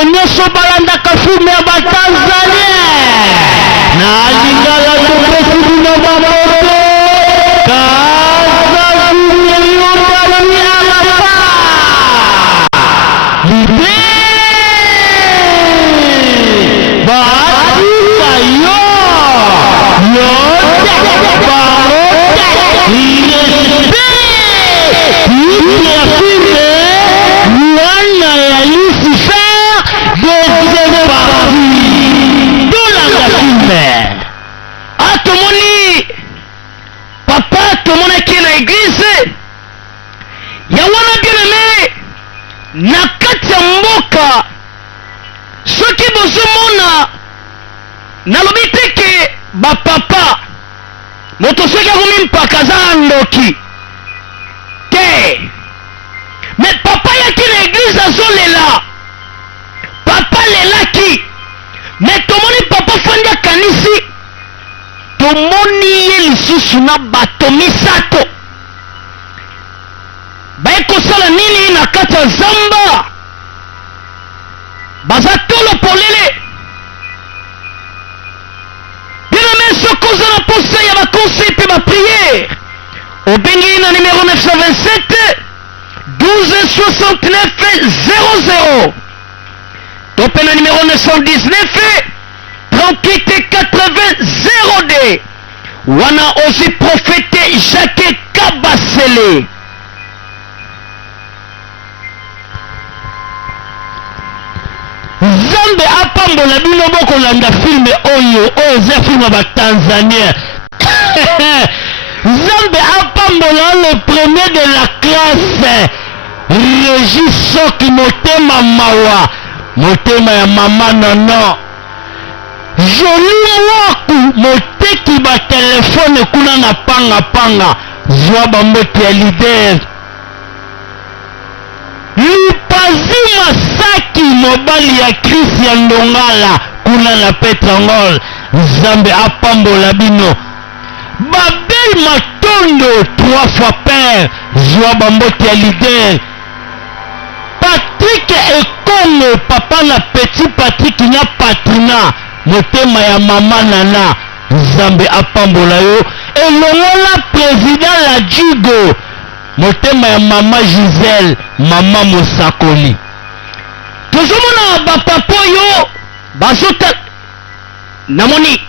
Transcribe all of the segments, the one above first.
bandeko nyonso balandaka filme ya batanzania na lingala topesi bino bamoto kaza filme yobalialapa libe batika yo yote barote inespe ike ya filme wana ya Lucifer deuxième partie dolanga filme atomoni papa tomonaki na église ya wana bien-aimé na kati ya mboka soki bozomona nalobi teke bapapa moto soki akomi mpaka aza ndoki te me papa yaki na église azolela papa lelaki me tomoni papa fandi akanisi tomoni ye lisusu na bato misato bayekosala nini na kati ya zamba baza tolo polele bien-aimé sokoza na posa ya baconseil mpe bapriere obengi na numéro 927 12 69 00 tope na numéro 919 38 80 02 wana ozi profete Jacques Kabasele. Zambe apambola bino bokolanda filme oyo oza filme ba Tanzania. Zambe apambola le premier de la classe Régis Soki motema mawa motema ya mama nono joli mwaku moteki ba telefone kuna na panga panga zwa bambote ya lider lipazima saki mobali ya Christian Ndongala kuna na Petrangol. Zambe apambola bino Babel Matondo 3 fois père zwa bambote ya lider Patrick Ekongo papa na petit Patrick na Patrina motema ya mama nana. Zambe apambola yo elongola président la Jigo motema ya mama Giselle mama Mosakoli. Tozomona bapapa yo bazota namoni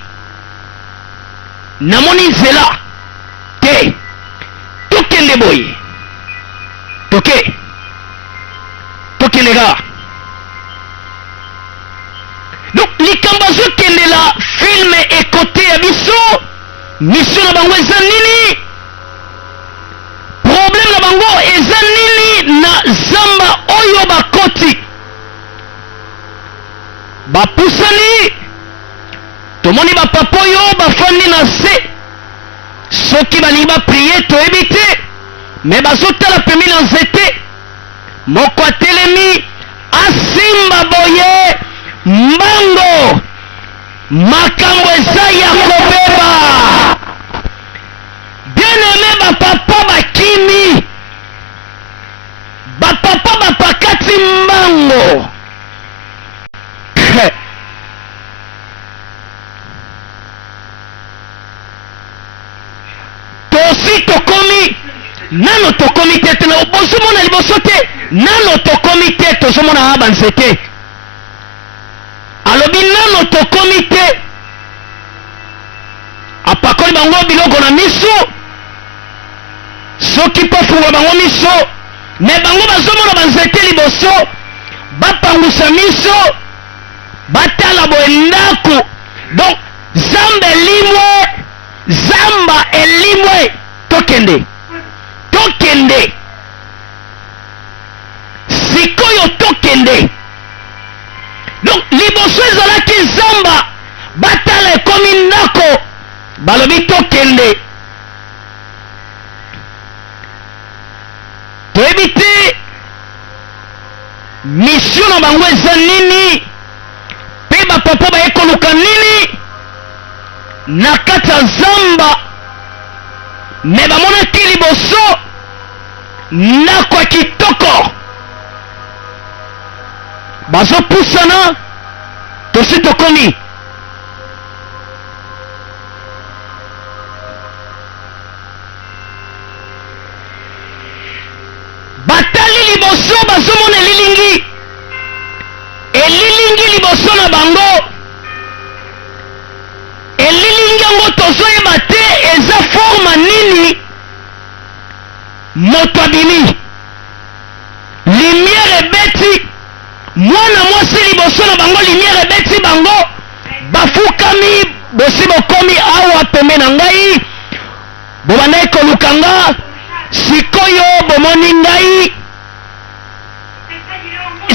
nzela te tokende boye tokende ga donc likambo azokendela filme ekote ya biso mission na bango eza nini problème na bango eza nini na zamba oyo bakoti bapusani. Tomoni bapapa oyo bafandi na se soki balingi baprie toyebi te me bazotala pemi na nzete moko atelemi asimba boye mbango makambo eza ya kobeba. Bien-aimé bapapa bakimi bapapa bapakati mbango tosi tokomi nano tokomi te tena bozomona liboso te nano tokomi te tozomona aba nzete alobi nano tokomi te apakoli bango biloko na miso soki po fungola bango miso me bango bazomona banzete liboso bapangusa miso batala boye ndako. Donc zamba elimwe tokende sikoyo tokende. Donc liboso ezalaki zamba batala ekomi ndako balobi tokende toyebi te mission na bango eza nini mpe bapapa bayekoluka nini na kati ya zamba. Me bamonaki liboso ndako ya kitoko bazo pusana tosi tokomi batali liboso bazomona elilingi liboso na bango elilingi yango tozoyeba te eza forma nini moto abimi lumière ebeti mwana mwasi liboso na bango lumière ebeti bango bafukami bosi bokomi awa pembe na ngai bobandaki koluka nga sikoyo bomoni ngai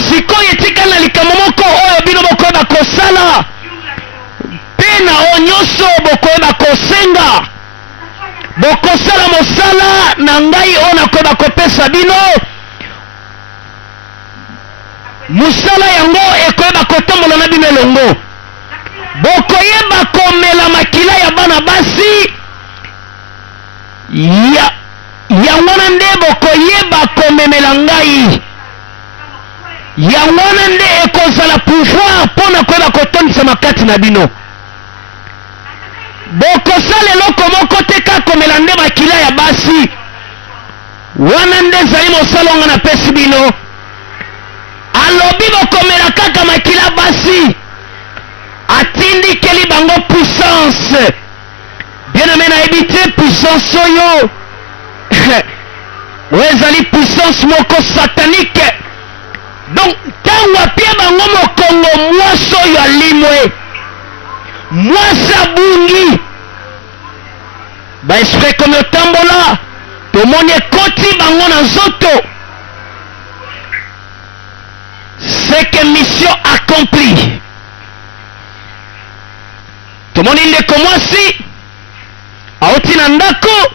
sikoyo etika na likambo moko oyo bino bokoyeba kosala mpe na oyo nyonso bokoyeba kosenga bokosala mosala na ngai oyo nakoyeba kopesa bino mosala yango ekoyeba kotambola na bino elongo bokoyeba komela makila ya bana basi yango wana nde bokoyeba komemela ngai yango wana nde ekozala pouvoir mpo na koyeba kotondisa makati na bino bokosala eloko moko te kaka komela nde makila ya basi wana nde ezali mosala onga napesi bino alobi bokomela kaka makila basi atindikeli bango puissance bien aime nayebi te puissance oyo oyo ezali puissance moko satanique donc ntango apie bango mokongo mwasi oyo alimwe mwasi abungi baesprit komi otambola tomoni ekoti bango na nzoto c'est que mission accomplie tomoni ndeko mwasi aoti na ndako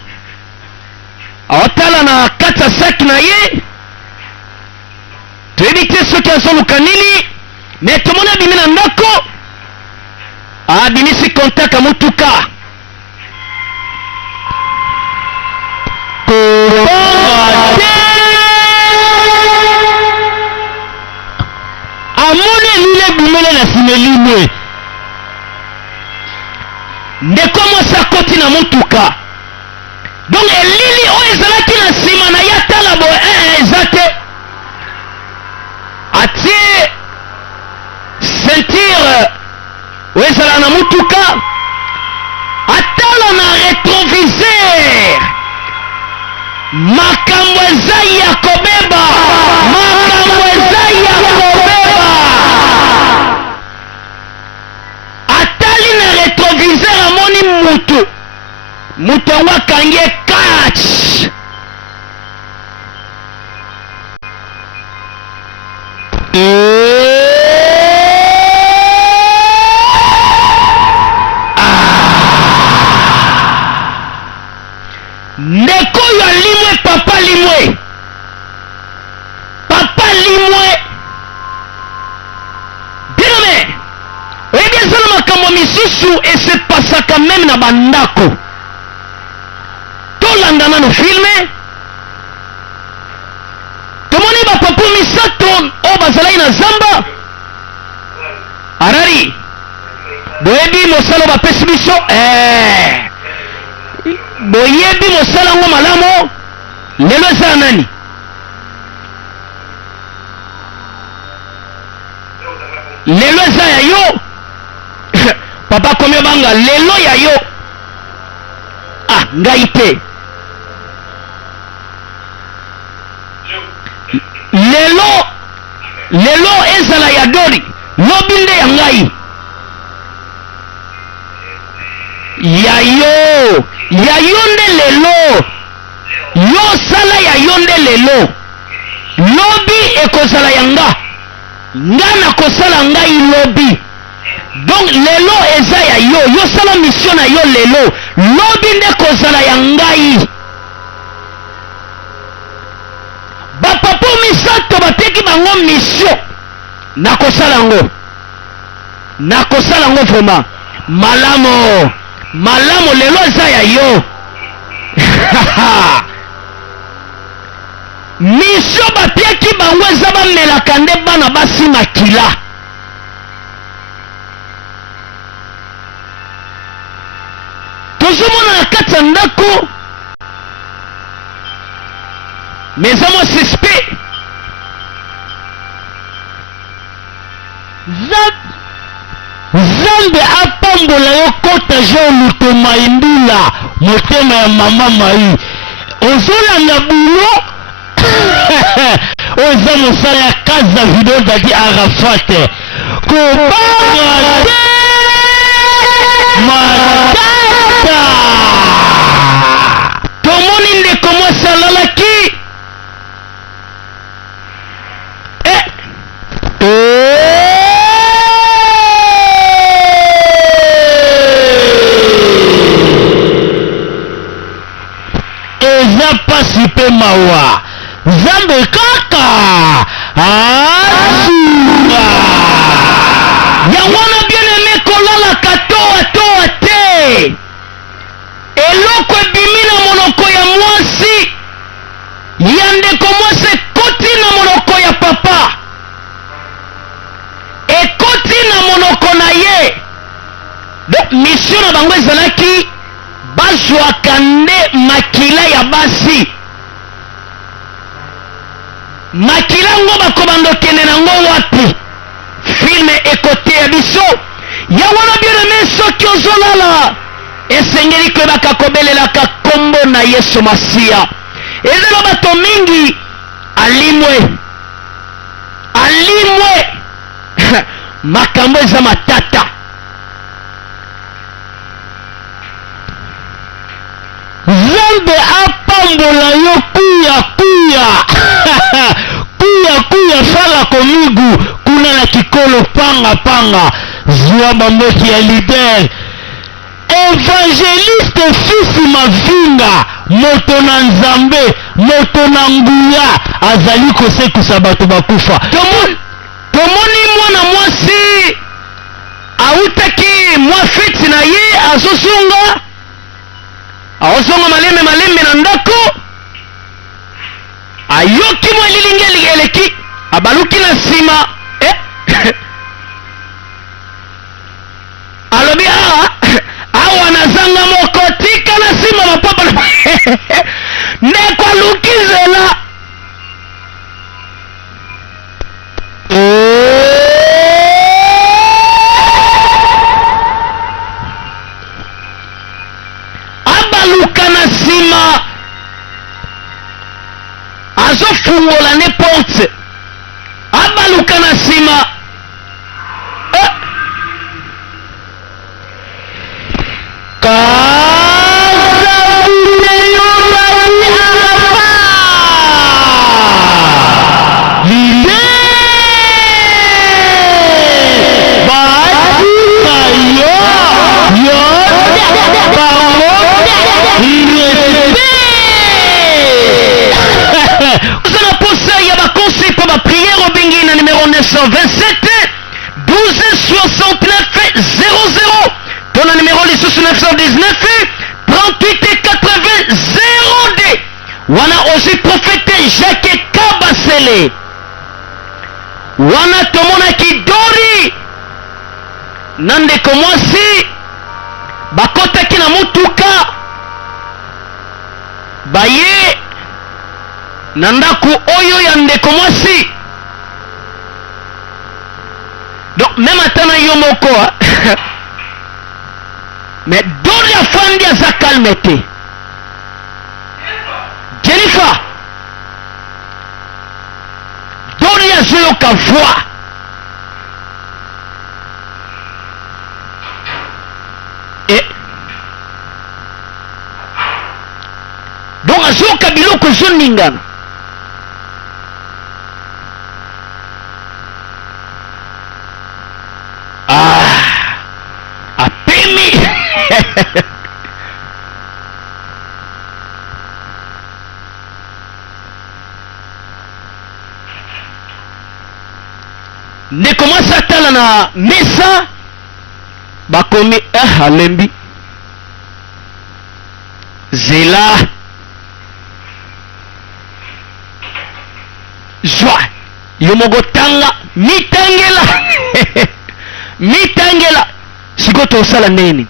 aotala na kati ya saki na ye toyebi te soki azoluka nini me tomoni abimi na ndako abimisi kontaka motuka amoni elile ebumele na nsima elimwe ndeko mwasi akoti na motuka donc elili oyo ezalaki na nsima na ye atala boye eza te atie ceinture oyo ezala na motuka atala na retroviseur makambo eza ya kobeba makambo eza ya kobeba atali na retroviseur amoni mutu yango akangi ekach ndeko oyo alimwe papa limwe birame oyebi ezala makambo misusu esepasaka meme na bandako tolanda nano filme tomoni bapapu misato oyo bazalaki na zamba arari boyebi mosala bapesi biso boyebi mosala yango malamu lelo eza ya nani lelo eza ya yo papa komi obanga lelo ya yo ngai te lelo ezala ya dori lobi nde ya ngai ya yo nde lelo yo sala ya yo nde lelo lobi ekozala ya nga nakosala ngai lobi donc lelo eza ya yo sala mission na yo lelo lobi nde kozala ya ngai bapapu misato bateki bango mission nakosala yango vraiment malamu lelo eza ya yo mission bapiaki bango eza bamelaka nde bana basi makila. Tozomona na kati ya ndako mais eza mwa suspect. Nzambe apambola yo kota jo luto maimbula motema ya mama mai ozolanda bulo oyo eza mosala ya kaza video dadi Arafat kobanga te matata. Tomoni ndeko mwasi alalaki eza pasi mpe mawa. Nzambe kaka asunga yango wana bien aime kolalaka toa te. Eloko ebimi na monoko ya mwasi ya ndeko mwasi ekoti na monoko ya papa, ekoti na monoko na ye. Mission na bango ezalaki bazwaka nde makila ya basi, makila ngo bakobanda kende nango wapi? Filme ekote ya biso ya wana bien-aimé, soki ozolala esengeli koyebaka kobelelaka kombo na Yesu Masiya. Ezala bato mingi alimwe makambo eza matata. Nzambe apambola yo kuya fala komigu kuna na kikolo panga zwa bamboki ya lider Evangeliste Fils Mavinga, moto na Nzambe, moto na nguya azali kosekusa bato bakufa. Tomoni mwana mwasi autaki mwa feti na ye azosonga malembe na ndako, ayoki mwa lilingi eleki abaluki na nsima alobi awa nazanga moko tika na nsima mapapa ndeko aluki zela abaluka na nsima azofungola ne porte, abaluka na nsima numéro 927 12 69 00. Ton numéro 919 38 80 02. Wana aussi prophète Jacques Kabasele. Wana tomona kidori nande komwasi bakotaki na mutuka baye na ndaku oyo ya ndeko mwasi. Donc même atana yo moko mais dori afandi aza calme te. Jennifer dori azoyoka voix et donc azoyoka biloko ezoningana. Apemi ne commence à tala na mesa bakomi alembi yomogotanga mitangela mitangela siko tosala nini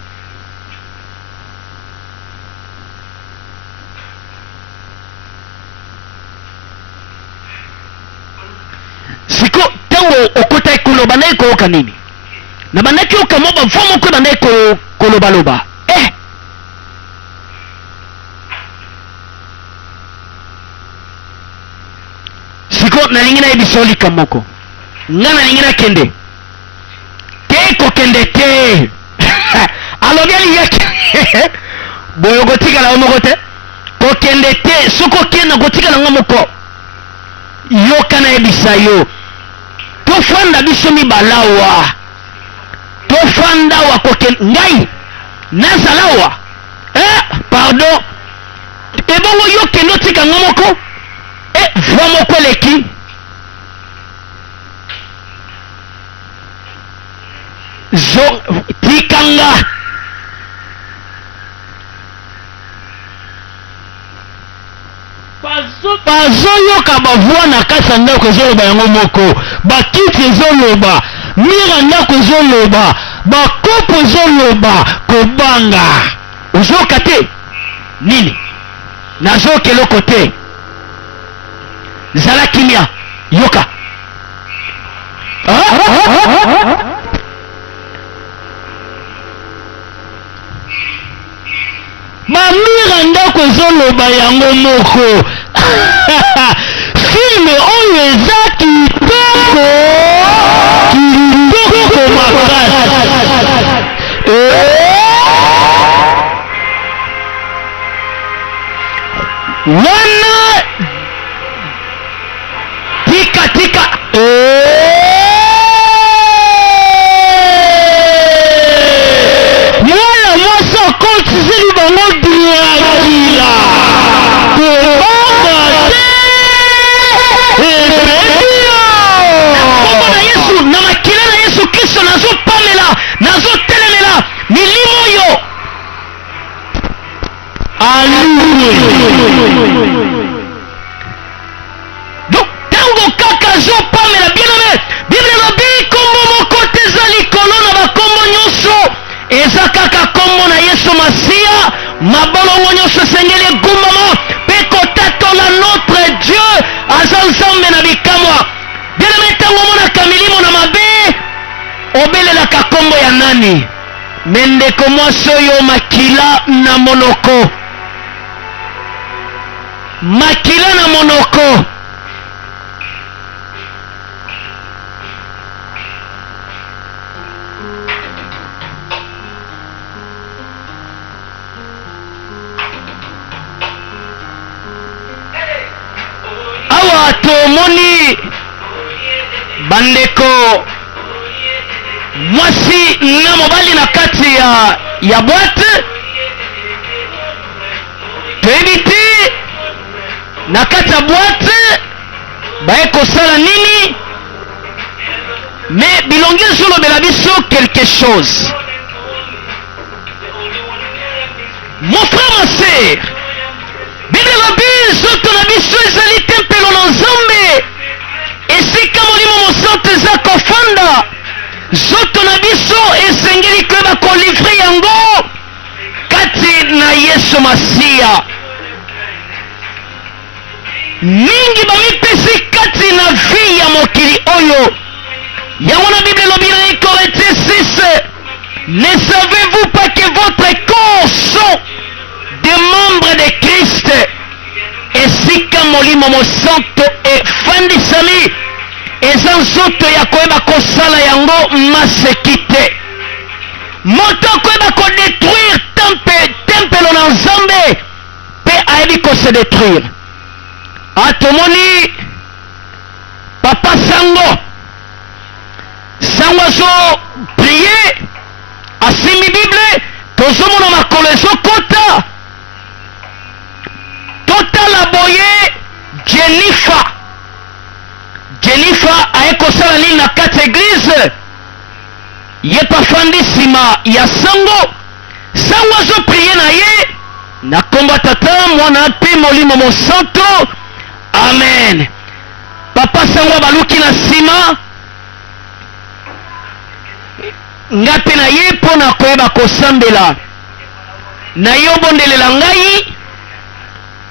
siko tango okota koloba na ekoyoka nini na bandaki okamoba mfomo kwe banda kolobaloba siko nalingi nayebisa olika moko nga nalingi nakende te kokende te alobi aliyaki boyo kotikala yo moko te kokende te soki okenda kotikala nga moko yoka nayebisa yo tofanda biso mibalawa tofanda wa kokende ngai nazalawa pardon ebongo yokende otika nga moko voix moko eleki tikanga bazoyoka bavoix na kati ya ndako ezoloba yango moko bakiti ezoloba mira ndako ezoloba bakopo ezoloba kobanga ozoyoka te nini nazoyoka eloko te zala kimia yoka bamira ndako ezoloba yango moko filme oyo eza kitoko makasi wana tika mwana mwasi akontiseli bango driakila kobanga te ebebio nakombo na yesu na makila na yesu kristo nazopamela nazotelemela milimo oyo aluwe kaka azopamela bien-aimé bible elobi kombo moko te eza likolo na bakombo nyonso eza kaka kombo na yesu masiya mabolongo nyonso esengeli egumbama mpe kotatola notre dieu aza nzambe na bikamwa bien-aimé ntango omonaka milimo na mabe obelelaka kombo ya nani me ndeko mwasi oyo makila na monoko makila na monoko awa tomoni bandeko mwasi na mobali na kati ya boite toyebi te na kati ya boite baye kosala nini me bilongi ezolobela biso quelque chose mon frère ma sœur bible elobi nzoto na biso ezali tempelo na nzambe esika molimo mosantu eza kofanda nzoto na biso esengeli koyeba kolivre yango kati na yesu masiya mingi bamipesi kati na vi ya mokili oyo yango na bible elobi na Corinthiens 6 ne savez-vous pas que votre corps sont des membres de Christ esika molimo mosantu efandisami eza nzoto ya koyeba kosala yango maseki te moto akoyeba kodetruire tempelo na nzambe mpe ayebi kose detruire atomoni papa sango azo prie asimbi bible tozomona makolo ezokota totala boye Jennifer aye kosala nini na kati eglise ye pafandi nsima ya sango azoprie na ye na kombo tata mwana mpe molimo mosantu amen papa sango baluki na nsima nga mpe na ye mpo na koyeba kosambela na yo bondelela ngai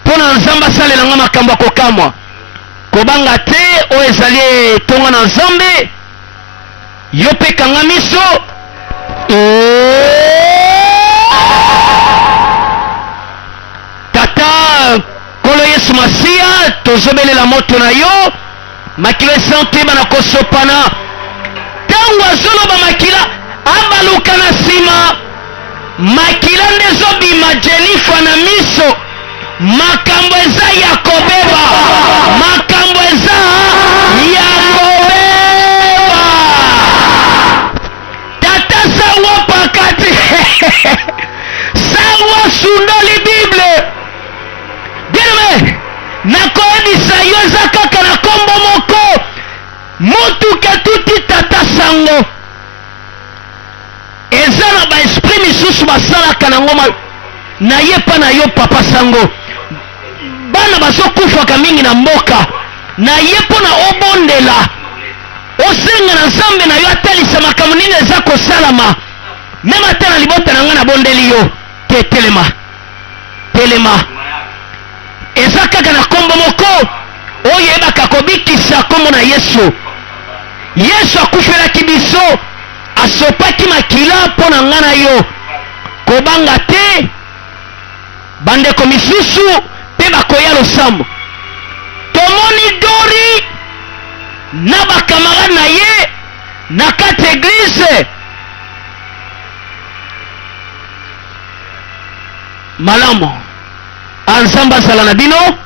mpo na nzambe asalela nga makambo ya kokamwa kobanga te oyo ezali etonga na nzambe yo mpe kanga miso tata kolo yesu masiya tozobelela moto na yo makila esanteba na kosopana ntango azoloba makila abaluka na nsima makila nde ezobima jenifa na miso makambo eza ya kobeba makambo eza ya kobeba tata sango pakati sango sundoli bible bien nakoyebisa yo eza kaka na kombo moko motuka tuti tata sango eza na baesprit misusu basalaka nango na ye mpa na yo papa sango bana bazokufaka mingi na mboka na ye mpo na obondela osenga na nzambe na yo atalisa makambo nini eza kosalama meme ata na libota na ngai nabondeli yo te telema eza kaka na kombo moko oyo eyebaka kobikisa kombo na yesu akufelaki biso asopaki makila mpo na ngai na yo kobanga te bandeko misusu mpe bakoya losambo tomoni dori na bakamarade na ye na kati eglize malamu anzambe azala na bino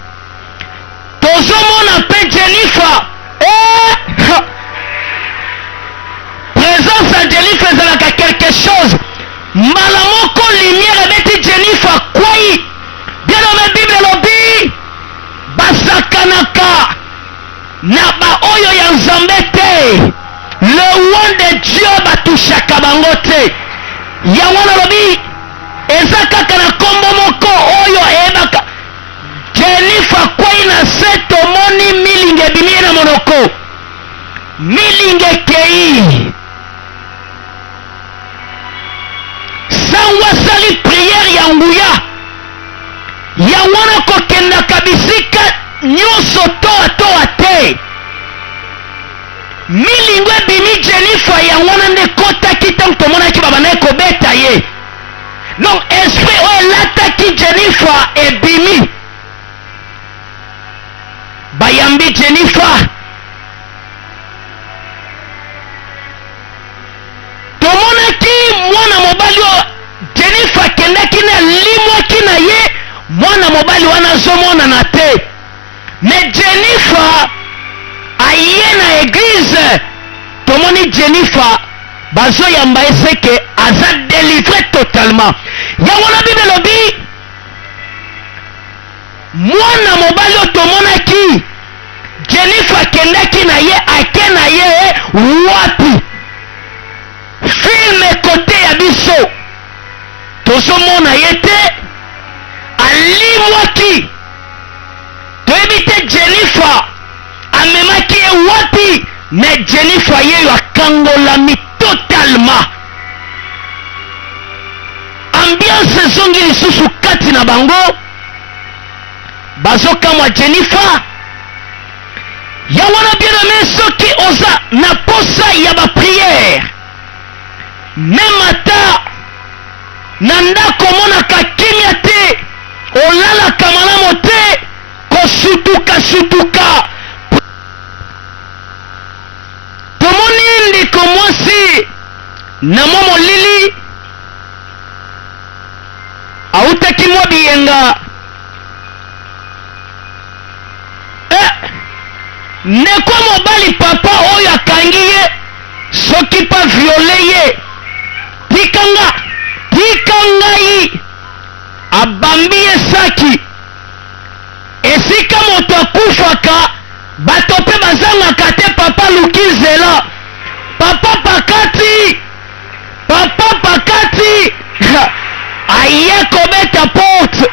tozomona mpe jenifa présence ya jenifa ezalaka quelque chose mbala moko lumière ebeti jenifa kwai bienome bible elobi basakanaka na baoyo ya nzambe te le roi de dieu batushaka bango te yango nalobi eza kaka na kombo moko oyo eyebaka jenifa kwai na se tomoni milingi ebimi na monoko milingi ekei sango asali priere ya nguya yango wana kokendaka bisika nyonso toa te milingo ebimi jenifa yango wana nde kotaki ntango tomonaki babandaki kobeta ye donc esprit oyo elataki jenifa ebimi bayambi jenifa tomonaki mwana mobali oyo jenifa akendaki na limwaki na ye mwana mobali wana azomonana te me jenifa aye na eglize tomoni jenifa bazoyamba eseke aza délivre totalement yango na bible elobi mwana mobali oyo tomonaki jenifa akendaki na ye ake na ye wapi filme kote ya biso tozomona ye te alimwaki toyebi te jenifa amemaki ye wapi me jenifa yeyo akangolami totalement ambiance ezongi lisusu kati na bango bazokamwa jenifa yango na bien-aimé soki oza na posa ya bapriere meme ata na ndako omonaka kimia te olalaka malamu te kosutuka tomoni ndeko mwasi na mwa molili autaki mwa biyenga ndeko mobali papa oyo akangi ye soki pa viole ye tika ngai abambi ye saki esika moto akufaka bato mpe bazangaka te papa luki nzela papa pakati aye kobeta porte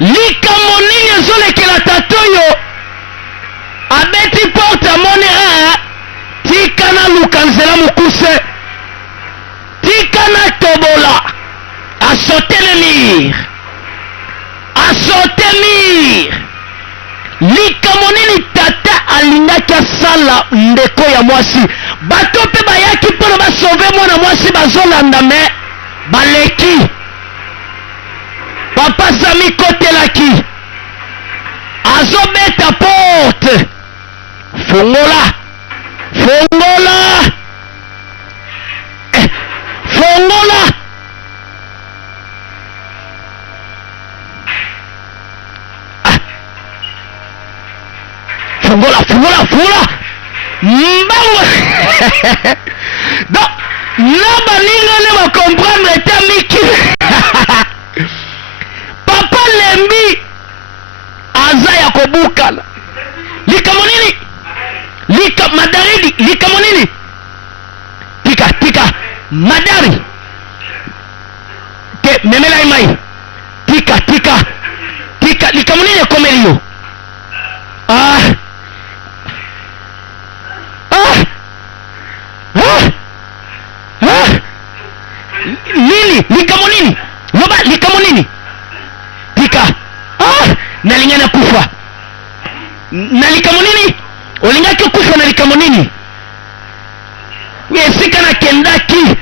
likambo nini ezolekela tata oyo abeti porte amoni tika na luka nzela mokuse, tika na tobola, asote le mire, asote mire. Likambo nini tata alingaki asala ndeko ya mwasi, bato mpe bayaki mpona basauve mwana mwasi bazolanda me baleki. Papa Sami kotelaki azobeta porte, fongola fongola fongola. Fongola fongola fongola mbango. Donc na baninga ne bakomprendre ta miki. Papa lembi aza ya kobukana likambo nini, madaridi likambo nini, tika madari te memela imai, tika likambo nini ekomeliyo. Nini likambo nini, loba likambo nini, tika nalingana kufa na likambo nini, olingaki kufa na likambo nini. Esika na kendaki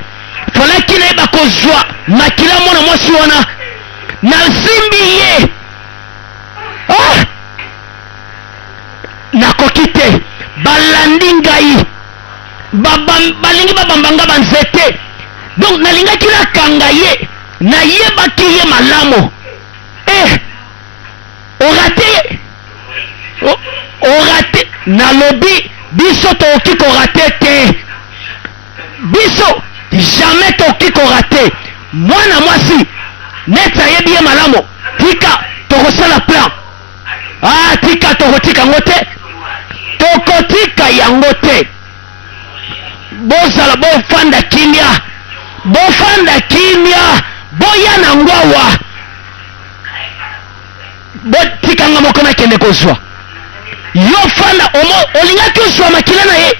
falaki na eba kozwa makila mwana mwasi wana na simbi ye nakoki te, balandi ngai balingi babambanga banzete. Donc nalingaki nakanga ye nayebaki ye malamu. Orate nalobi biso tokoki korate te, biso jamais tokoki korate. Mwana mwasi neti ayebi ye malamu, tika tokosala plan. Tika tokotika yango te, tokotika yango te. Bozala bofanda kimia, bofanda kimia, boya na ngwawa, botikanga moko na kende kozwa. Yo fanda olingaki ozwa makila na ye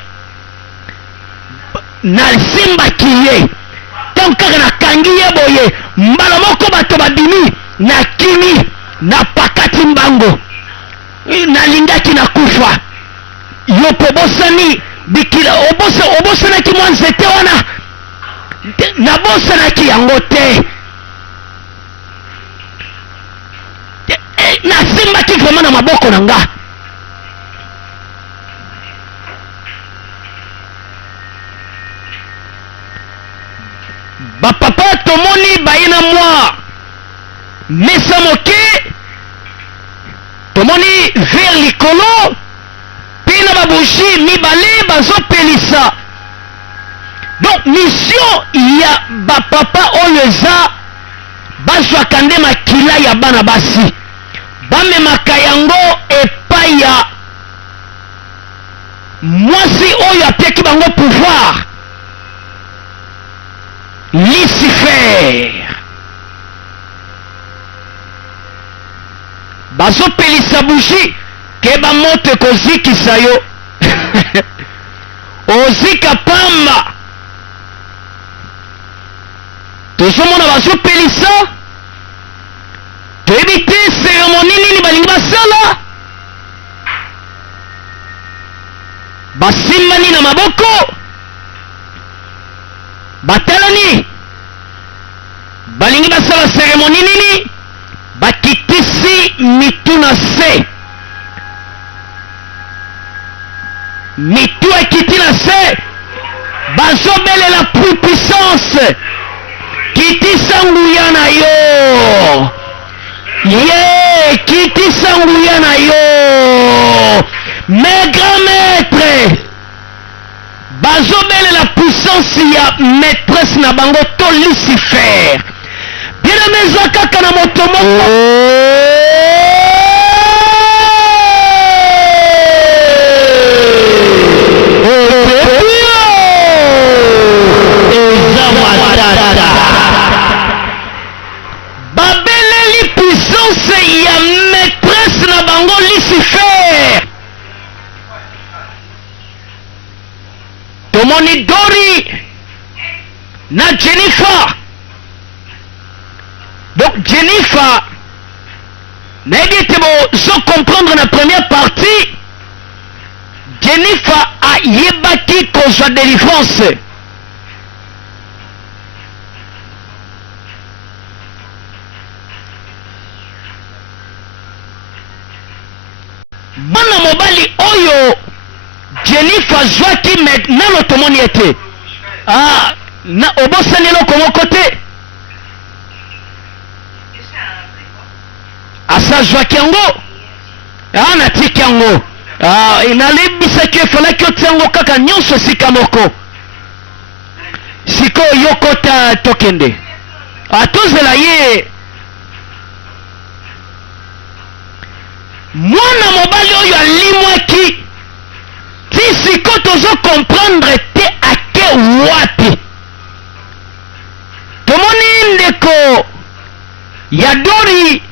na simba kiye tangu kaka nakangi ye boye mbala moko bato babimi na kimi na pakati mbango nalingaki na kufa. Yo pobosani bikila obosanaki mwa nzete wana nabosanaki yango te, nasimbaki vraimen na maboko na nga. Bapapa tomoni bayina mwa mesa moke, tomoni ver likolo pina babushi mibale bazopelisa. Donc mission ya bapapa oyo eza bazwaka nde makila ya bana basi bamemaka yango epai ya mwasi oyo apiaki bango pouvoir, Lucifer. Bazopelisa bushi ke bamoto kozikisa yo. Ozika pamba tozomona bazopelisa, toyebi te seremoni nini balingi basala. Basimbani na maboko batalani, balingi basala seremoni nini, bakitisi mitu na se, mitu ekiti na se, bazobelela puissance, kitisa nguya na yo ye, kitisa nguya na yo mes grands maîtres. Bazobelela puissance ya maîtresse na bango to Lucifer. Bien aimé kaka na moto moko babeleli puissance bango Lucifer. Tomoni Dori na Jennifer. Donc Jennifer Negitebo sans comprendre la première partie. Jennifer a yebaki kozwa délivrance. Bana mobali oyo Jennifer zwaki maintenant tomoni ete. Ah, na obosani eloko moko te. Asa zwaki yango. Ah, natiki yango. Ah, inalibisaki efalaki otia yango kaka nyonso esika moko. Sikoyo yokota tokende. Atozela ye. Mwana mobali oyo alimwaki. Ti siko tozo comprendre te ake wapi. Tomoni ndeko ya Dori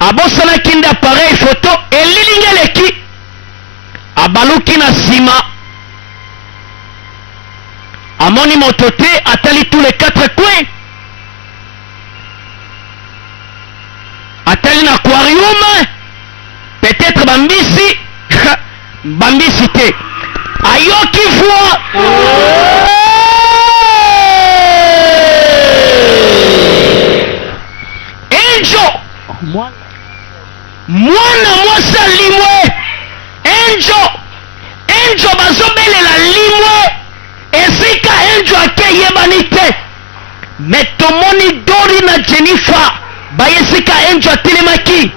abosalaki nde appareil photo elilingeleki abaluki na sima amoni moto te atali tous les quatre coins atali na aquarium peut-être bambisi bambisi te ayoki voix Angel mwana mwasi alimwe Angel bazobelela limwe esika Angel ake yebani te me tomoni Dori na Jennifer bayesika Angel atelemaki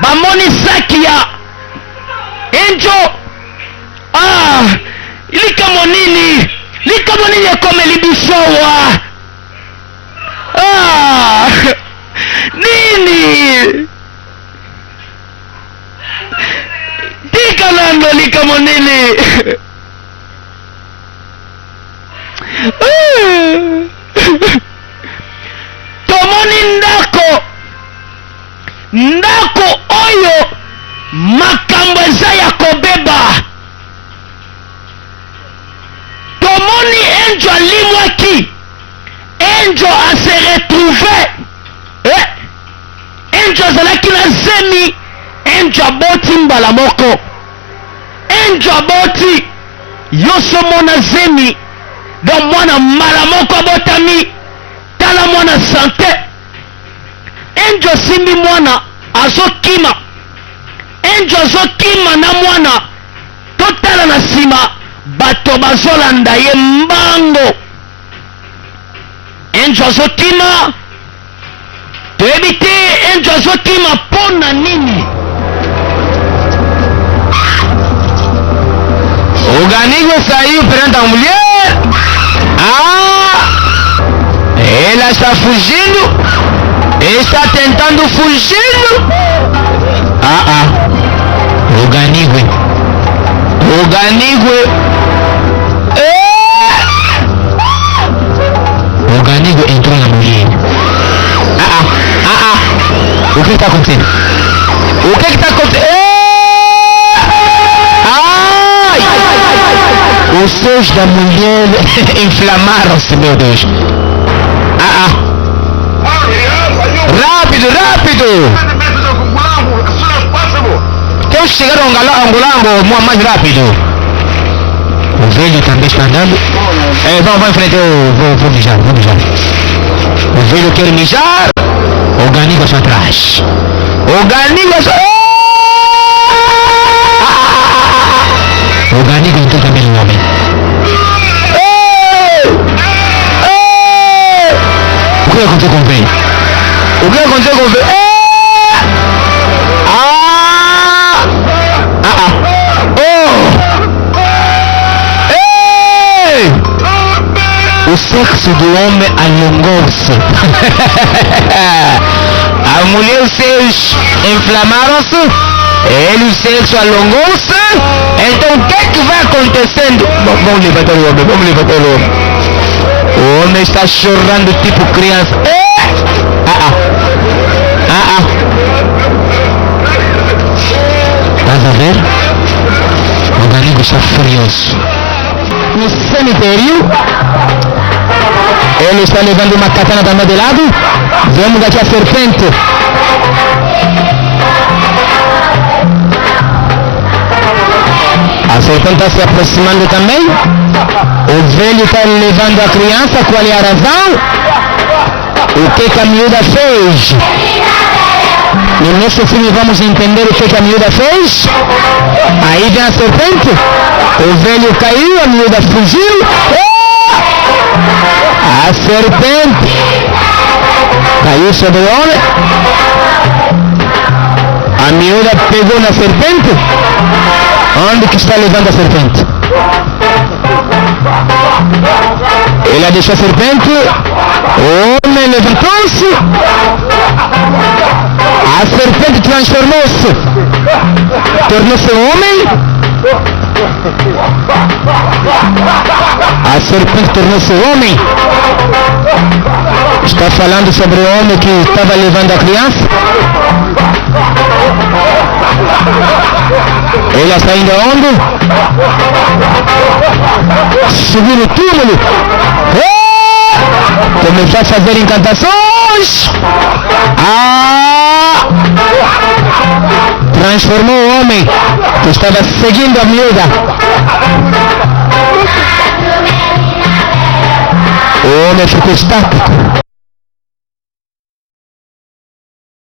bamoni saki ya Angel. Ah, likamonini ekomeli bisowa. Ah, nini tikalando likamonini. Tomoni ndako oyo makambo eza ya kobeba. Tomoni Angel alimwaki. Angel a se retrouvé. Angel azalaki na zemi. Angel aboti mbala moko. Angel aboti yoso mona zemi. Donc mwana mbala moko abotami. Tala mwana sante. Angel simbi mwana azokima. Angel azokima na mwana. Totala na sima bato bazolanda ye mbango. Angel azokima. Toyebi te Angel azokima pona nini. Organigo saiu perante a mulher. Ah, ela está fugindo. Está tentando fugir. Organigo Organigo entrou na mulher. O que está acontecendo? Os seus da mulher inflamaram-se, meu Deus. Rápido! Temos que chegar a Angolango mais rápido. O velho também está andando. Vamos em frente, eu vou mijar. O velho quer mijar. Organigo só atrás. Organigo entrou também no homem. O que aconteceu com o velho? O sexo do homem alongou-se. A mulher, os seios inflamaram-se. Ele, o sexo alongou-se. Então o que é que vai acontecendo? Vamos levantar o homem. O homem está chorando tipo criança. ver? O Danigo está furioso. No cemitério, ele está levando uma katana também de lado. Vemos aqui a serpente. A serpente está se aproximando também. O velho está levando a criança. Qual é a razão? O que a miúda fez? No nosso filme vamos entender o que a miúda fez. Aí vem a serpente. O velho caiu, a miúda fugiu. A serpente caiu sobre o homem. A miúda pegou na serpente. Onde que está levando a serpente? Ele deixou a serpente. O homem levantou-se. A serpente transformou-se. Tornou-se homem. A serpente tornou-se homem. Está falando sobre o homem que estava levando a criança. Ela está indo aonde? Subir no túmulo. Começou a fazer encantações. Transformou o homem que estava seguindo a miúda. O homem ficou estático.